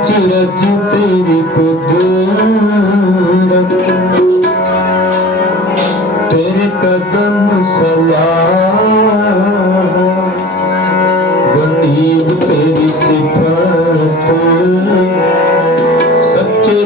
ਰਚ ਰਚ ਤੇਰੀ ਕੁਦਰਤ ਤੇਰੇ ਕਦਮ ਸਲਾਮ ਗਨੀਬ ਤੇਰੀ ਸਿਫਤ ਸੱਚੇ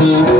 Thank you.